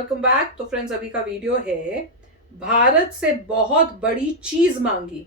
Welcome back. तो friends, अभी का वीडियो है भारत से बहुत बड़ी चीज मांगी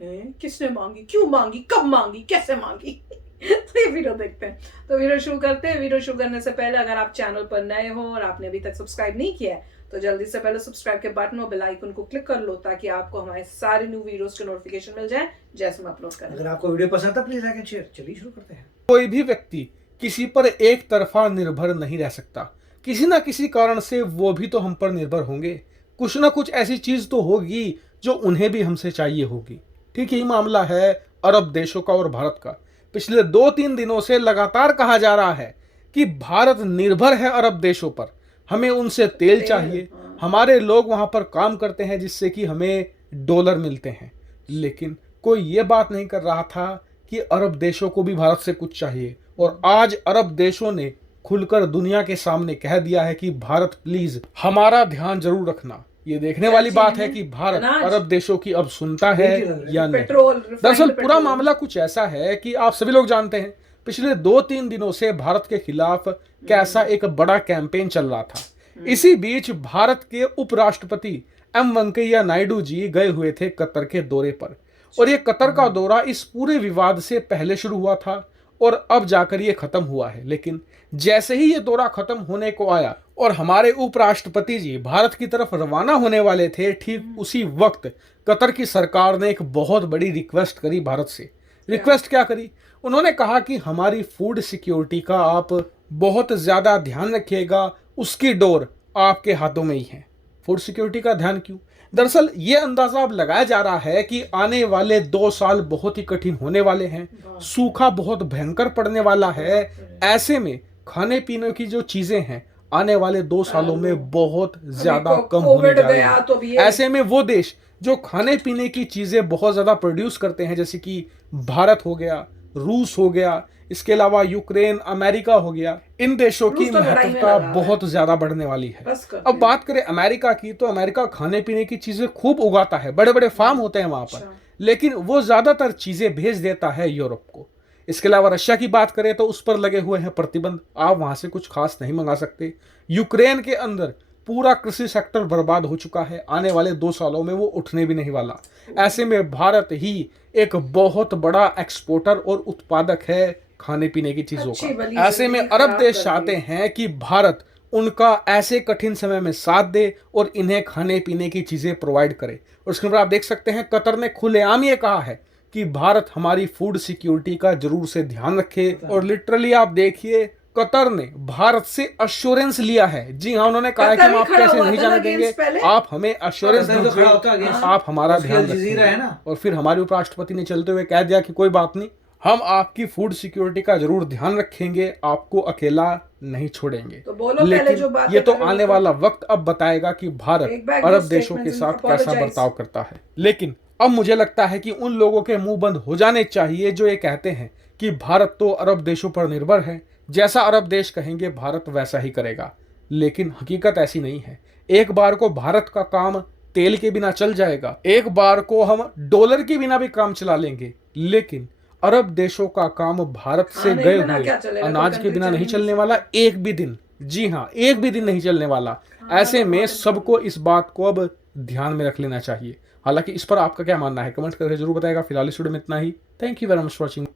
है। किसने मांगी, क्यों मांगी, कब मांगी, कैसे मांगी तो ये वीडियो देखते हैं। तो वीडियो शुरू करते हैं। वीडियो शुरू करने से पहले अगर आप चैनल पर नए हो और आपने अभी तक सब्सक्राइब नहीं किया है तो जल्दी से पहले सब्सक्राइब के बटन और बेल आइकन को क्लिक कर लो ताकि आपको हमारे सारे न्यू वीडियोस के नोटिफिकेशन मिल जाए जैसे हम अपलोड करें। अगर आपको वीडियो पसंद है प्लीज लाइक एंड शेयर। चलिए शुरू करते हैं। कोई भी व्यक्ति किसी पर एक तरफा निर्भर नहीं रह सकता। किसी ना किसी कारण से वो भी तो हम पर निर्भर होंगे। कुछ ना कुछ ऐसी चीज तो होगी जो उन्हें भी हमसे चाहिए होगी। ठीक यही मामला है अरब देशों का और भारत का। पिछले 2-3 दिनों से लगातार कहा जा रहा है कि भारत निर्भर है अरब देशों पर। हमें उनसे तेल चाहिए। हमारे लोग वहां पर काम करते हैं जिससे कि हमें डॉलर मिलते हैं। लेकिन कोई ये बात नहीं कर रहा था कि अरब देशों को भी भारत से कुछ चाहिए। और आज अरब देशों ने खुलकर दुनिया के सामने कह दिया है कि भारत प्लीज हमारा ध्यान जरूर रखना। ये देखने वाली बात है कि भारत अरब देशों की अब सुनता है या नहीं। दरअसल पूरा मामला कुछ ऐसा है कि आप सभी लोग जानते हैं पिछले 2-3 दिनों से भारत के खिलाफ कैसा एक बड़ा कैंपेन चल रहा था। इसी बीच भारत के उपराष्ट्रपति एम वेंकैया नायडू जी गए हुए थे कतर के दौरे पर। और ये कतर का दौरा इस पूरे विवाद से पहले शुरू हुआ था और अब जाकर ये खत्म हुआ है। लेकिन जैसे ही ये दौरा खत्म होने को आया और हमारे उपराष्ट्रपति जी भारत की तरफ रवाना होने वाले थे, ठीक उसी वक्त कतर की सरकार ने एक बहुत बड़ी रिक्वेस्ट करी भारत से। रिक्वेस्ट क्या करी? उन्होंने कहा कि हमारी फूड सिक्योरिटी का आप बहुत ज्यादा ध्यान रखिएगा, उसकी डोर आपके हाथों में ही है। फूड सिक्योरिटी का ध्यान क्यों? दरअसल ये अंदाजा अब लगाया जा रहा है कि आने वाले 2 साल बहुत ही कठिन होने वाले हैं। सूखा बहुत भयंकर पड़ने वाला है। ऐसे में खाने पीने की जो चीजें हैं आने वाले 2 सालों में बहुत ज्यादा कम होने जा रही है। तो ऐसे में वो देश जो खाने पीने की चीजें बहुत ज्यादा प्रोड्यूस करते हैं, जैसे कि भारत हो गया, रूस हो गया, इसके अलावा यूक्रेन, अमेरिका हो गया, इन देशों की महत्वता बहुत ज्यादा बढ़ने वाली है। अब बात करें अमेरिका की, तो अमेरिका खाने पीने की चीजें खूब उगाता है, बड़े बड़े फार्म होते हैं वहां पर, लेकिन वो ज्यादातर चीजें भेज देता है यूरोप को। इसके अलावा रशिया की बात करें तो उस पर लगे हुए हैं प्रतिबंध, आप वहां से कुछ खास नहीं मंगा सकते। यूक्रेन के अंदर पूरा कृषि सेक्टर बर्बाद हो चुका है, आने वाले 2 सालों में वो उठने भी नहीं वाला। ऐसे में भारत ही एक बहुत बड़ा एक्सपोर्टर और उत्पादक है खाने पीने की चीजों का। ऐसे में अरब देश चाहते हैं कि भारत उनका ऐसे कठिन समय में साथ दे और इन्हें खाने पीने की चीजें प्रोवाइड करे। और उसके बाद आप देख सकते हैं कतर ने खुलेआम ये कहा है कि भारत हमारी फूड सिक्योरिटी का जरूर से ध्यान रखे। और लिटरली आप देखिए कतर ने भारत से अश्योरेंस लिया है। जी हाँ, उन्होंने कहा है कि हम आप कैसे नहीं जाने देंगे, आप हमें अश्योरेंस दीजिए, आप हमारा ध्यान रखें। और फिर हमारे उपराष्ट्रपति ने चलते हुए कह दिया कि कोई बात नहीं, हम आपकी फूड सिक्योरिटी का जरूर ध्यान रखेंगे, आपको अकेला नहीं छोड़ेंगे। तो लेकिन ये तो आने वाला वक्त अब बताएगा कि भारत अरब देशों के साथ कैसा बर्ताव करता है। लेकिन अब मुझे लगता है कि उन लोगों के मुंह बंद हो जाने चाहिए जो ये कहते हैं कि भारत तो अरब देशों पर निर्भर है, जैसा अरब देश कहेंगे भारत वैसा ही करेगा। लेकिन हकीकत ऐसी नहीं है। एक बार को भारत का काम तेल के बिना चल जाएगा, एक बार को हम डॉलर के बिना भी काम चला लेंगे, लेकिन अरब देशों का काम भारत से गए हुए अनाज के बिना नहीं चलने वाला एक भी दिन। जी हाँ, एक भी दिन नहीं चलने वाला। ऐसे में सबको इस बात को अब ध्यान में रख लेना चाहिए। हालांकि इस पर आपका क्या मानना है कमेंट करके जरूर बताएगा। फिलहाल इस वीडियो में इतना ही। Thank you very much for watching.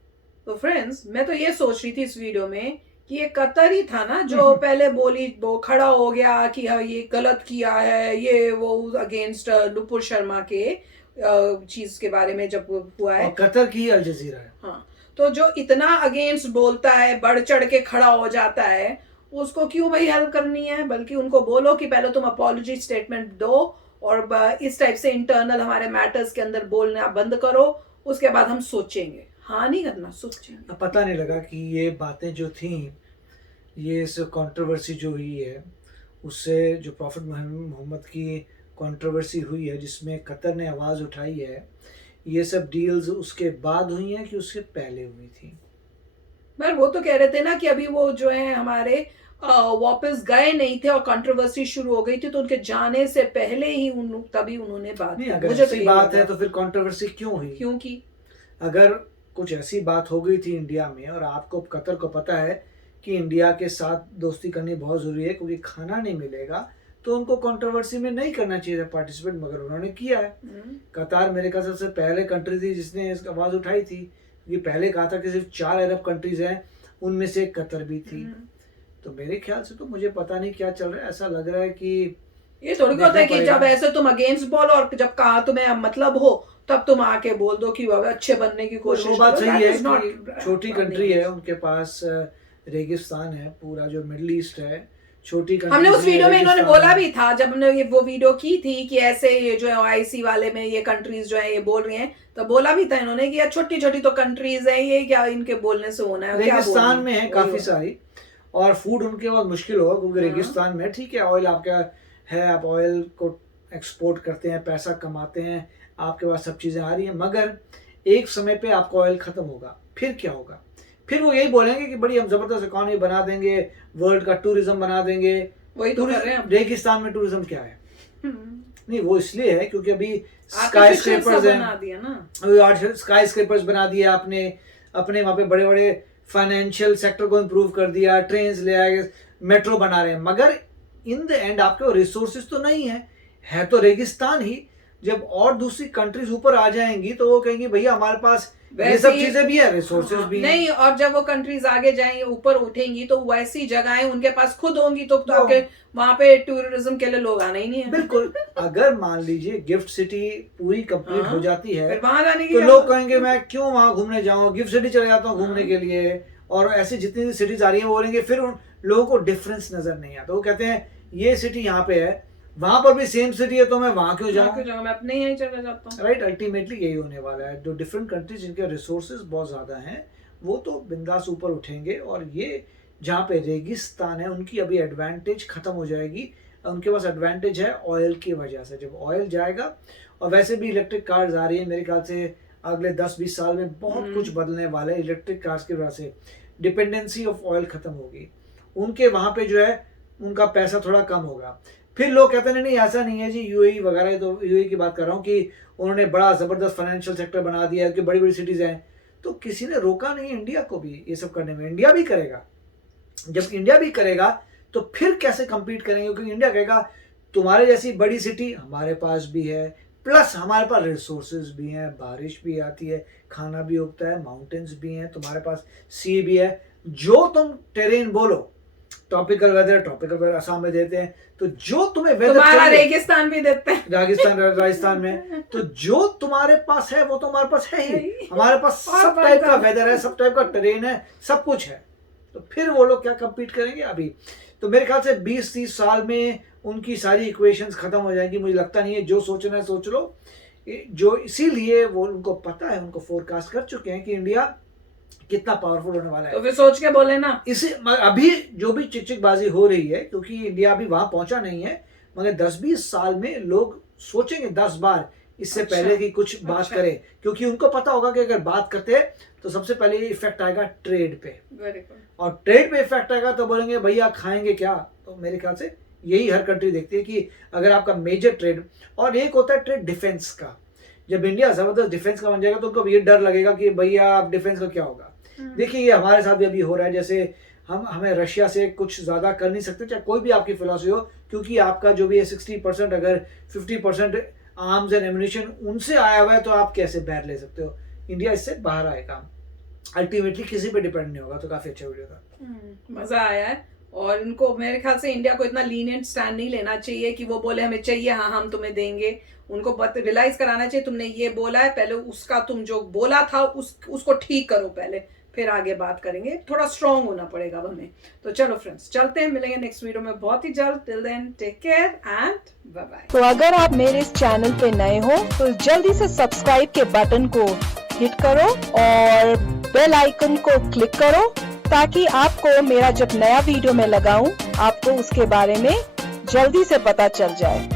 तो फ्रेंड्स, मैं तो ये सोच रही थी इस वीडियो में कि ये कतर ही था ना जो पहले बोली, वो खड़ा हो गया कि हाँ ये गलत किया है, ये वो अगेंस्ट नुपुर शर्मा के चीज के बारे में जब हुआ है। कतर की अल जजीरा है। हाँ, तो जो इतना अगेंस्ट बोलता है, बढ़ चढ़ के खड़ा हो जाता है, उसको क्यों भाई हेल्प करनी है? बल्कि उनको बोलो कि पहले तुम अपॉलॉजी स्टेटमेंट दो और इस टाइप से इंटरनल हमारे मैटर्स के अंदर बोलना बंद करो, उसके बाद हम सोचेंगे। हाँ, नहीं करना, सोचेंगे। पता नहीं लगा कि ये बातें जो थी, ये इस कंट्रोवर्सी जो हुई है उससे, जो प्रॉफिट मोहम्मद की कंट्रोवर्सी हुई है जिसमें कतर ने आवाज़ उठाई है, ये सब डील्स उसके बाद हुई हैं कि उससे पहले हुई थी? पर वो तो कह रहे थे ना कि अभी वो जो है हमारे वापस गए नहीं थे और कंट्रोवर्सी शुरू हो गई थी, तो उनके जाने से पहले ही तभी उन्होंने बात नहीं, अगर ऐसी बात है तो फिर कंट्रोवर्सी क्यों हुई? क्योंकि अगर कुछ ऐसी बात हो गई थी इंडिया में और आपको, कतर को पता है कि इंडिया के साथ दोस्ती करनी बहुत ज़रूरी है क्योंकि खाना नहीं मिलेगा तो उनको कंट्रोवर्सी में नहीं करना चाहिए था पार्टिसिपेट, मगर उन्होंने किया है। कतार मेरे ख्याल से सबसे पहले कंट्री थी जिसने इसकी आवाज़ उठाई थी, क्योंकि पहले कहा था कि सिर्फ 4 अरब कंट्रीज हैं, उनमें से कतर भी थी। तो मेरे ख्याल से तो मुझे पता नहीं क्या चल रहा है, ऐसा लग रहा है कि ये थोड़ी होता है कि जब ऐसे तुम अगेंस्ट बोलो और जब कहा तुम्हें मतलब हो तब तुम आके बोल दो कि अच्छे बनने की कोशिश। वो बात सही है कि छोटी कंट्री है, उनके पास रेगिस्तान है, पूरा जो मिडिल ईस्ट है छोटी कंट्री। हमने उस वीडियो में इन्होंने बोला भी था, जब हमने वो वीडियो की थी कि ऐसे ये जो है OIC वाले में ये कंट्रीज जो है ये बोल रही हैं, तो बोला भी था इन्होंने कि यार छोटी छोटी तो कंट्रीज है, ये क्या इनके बोलने से होना है। रेगिस्तान में है काफी सारी, और फूड उनके पास मुश्किल होगा क्योंकि रेगिस्तान में ठीक है ऑयल आपका है, आप ऑयल को एक्सपोर्ट करते हैं, पैसा कमाते हैं, आपके पास सब चीज़ें आ रही हैं, मगर एक समय पे आपका ऑयल ख़त्म होगा, फिर क्या होगा? फिर वो यही बोलेंगे कि बड़ी हम ज़बरदस्त इकॉनमी बना देंगे, वर्ल्ड का टूरिज्म बना देंगे। वही तो कर रहे हैं। रेगिस्तान में टूरिज्म क्या है? नहीं, वो इसलिए है क्योंकि अभी स्काई स्क्रैपर्स हैं, स्काई स्क्रैपर्स बना दिया आपने, अपने वहाँ पे बड़े बड़े फाइनेंशियल सेक्टर को इम्प्रूव कर दिया, ट्रेन ले आए, मेट्रो बना रहे हैं, मगर इन द एंड आपके रिसोर्सेज तो नहीं है तो रेगिस्तान ही। जब और दूसरी कंट्रीज ऊपर आ जाएंगी तो वो कहेंगी भैया हमारे पास ये सब चीजें भी है, रिसोर्सेज भी नहीं, और जब वो कंट्रीज आगे जाएंगी ऊपर उठेंगी तो वैसी जगहें उनके पास खुद होंगी, तो आपके वहां पे टूरिज्म के लिए लोग आना ही नहीं है। बिल्कुल। अगर मान लीजिए गिफ्ट सिटी पूरी कंप्लीट हो जाती है, फिर वहां जाने की तो लोग कहेंगे मैं क्यों वहां घूमने जाऊं, गिफ्ट सिटी चले जाता हूँ घूमने के लिए। और ऐसी जितनी सिटीज आ रही है वो बोलेंगे, फिर उन लोगों को डिफरेंस नजर नहीं आता, वो कहते हैं ये सिटी यहाँ पे है, वहां पर भी सेम सिटी है, तो मैं वहां क्यों जाऊं, मैं अपने यहीं चला जाता हूं। राइट, अल्टीमेटली यही होने वाला है। जो डिफरेंट कंट्रीज जिनके रिसोर्सेज बहुत ज्यादा हैं वो तो बिंदास ऊपर उठेंगे, और ये जहाँ पे रेगिस्तान है उनकी अभी एडवांटेज खत्म हो जाएगी। उनके पास एडवांटेज है ऑयल की वजह से, जब ऑयल जाएगा, और वैसे भी इलेक्ट्रिक कार्स आ रही है, मेरे ख्याल से अगले 10-20 साल में बहुत कुछ बदलने वाला है इलेक्ट्रिक कार्स की वजह से। डिपेंडेंसी ऑफ ऑयल खत्म होगी, उनके वहां पे जो है उनका पैसा थोड़ा कम होगा। फिर लोग कहते हैं नहीं ऐसा नहीं है जी, यूएई वगैरह, तो यूएई की बात कर रहा हूँ कि उन्होंने बड़ा जबरदस्त फाइनेंशियल सेक्टर बना दिया है, कि बड़ी बड़ी सिटीज हैं, तो किसी ने रोका नहीं इंडिया को भी ये सब करने में। इंडिया भी करेगा, जब इंडिया भी करेगा तो फिर कैसे compete करेंगे, क्योंकि इंडिया कहेगा तुम्हारे जैसी बड़ी सिटी हमारे पास भी है, प्लस हमारे पास रिसोर्सेज भी हैं, बारिश भी आती है, खाना भी उगता है, माउंटेन्स भी हैं, तुम्हारे पास सी भी है, जो तुम टेरेन बोलो, ट्रॉपिकल वेदर असम में देते हैं, तो जो तुम्हें वेदर तुम्हारा रेगिस्तान भी देते हैं, राजस्थान में, तो जो तुम्हारे पास है वो तो हमारे पास है ही। हमारे पास सब टाइप का वेदर है, सब टाइप का टेरेन है, सब कुछ है, तो फिर वो लोग क्या compete करेंगे अभी? तो मेरे ख्याल से 20-30 साल में उनकी सारी इक्वेशंस खत्म हो जाएंगी, मुझे लगता नहीं है। जो सोचना है सोच लो, जो इसीलिए वो उनको पता है, उनको फोरकास्ट कर चुके हैं कि इंडिया कितना पावरफुल होने वाला है। तो फिर सोच के बोले ना, इसे अभी जो भी चिकचिकबाजी हो रही है, क्योंकि इंडिया अभी वहां पहुंचा नहीं है, मगर 10-20 साल में लोग सोचेंगे 10 बार इससे पहले कि कुछ बात करें, क्योंकि उनको पता होगा कि अगर बात करते हैं तो सबसे पहले ये इफेक्ट आएगा ट्रेड पे, और ट्रेड पे इफेक्ट आएगा तो बोलेंगे भैया खाएंगे क्या। तो मेरे ख्याल से यही हर कंट्री देखती है कि अगर आपका मेजर ट्रेड, और एक होता है ट्रेड डिफेंस का, जब इंडिया जबरदस्त डिफेंस का बन जाएगा तो उनको ये डर लगेगा कि भैया आप डिफेंस का क्या होगा। देखिए ये हमारे साथ भी अभी हो रहा है, जैसे हमें रशिया से कुछ ज़्यादा कर नहीं सकते, चाहे कोई भी आपकी फिलॉसफी हो, क्योंकि आपका जो भी है 60%, अगर 50% आर्म्स एंड एम्युनिशन उनसे आया हुआ है तो आप कैसे बैर ले सकते हो। इंडिया इससे बाहर आएगा, अल्टीमेटली किसी पे डिपेंड नहीं होगा। तो काफ़ी अच्छा वीडियो था, मज़ा आया है। और इनको मेरे ख्याल से इंडिया को इतना लीनियंट स्टैंड नहीं लेना चाहिए कि वो बोले हमें चाहिए, हाँ हम तुम्हें देंगे। उनको रियलाइज कराना चाहिए तुमने ये बोला है, पहले उसका तुम जो बोला था उसको ठीक करो पहले, फिर आगे बात करेंगे। थोड़ा स्ट्रांग होना पड़ेगा हमें। तो चलो फ्रेंड्स, चलते हैं, मिलेंगे नेक्स्ट वीडियो में बहुत ही जल्द। Till then take care and bye bye. तो अगर आप मेरे इस चैनल पे नए हो तो जल्दी से सब्सक्राइब के बटन को हिट करो और बेल आइकन को क्लिक करो, ताकि आपको मेरा जब नया वीडियो मैं लगाऊं आपको उसके बारे में जल्दी से पता चल जाए।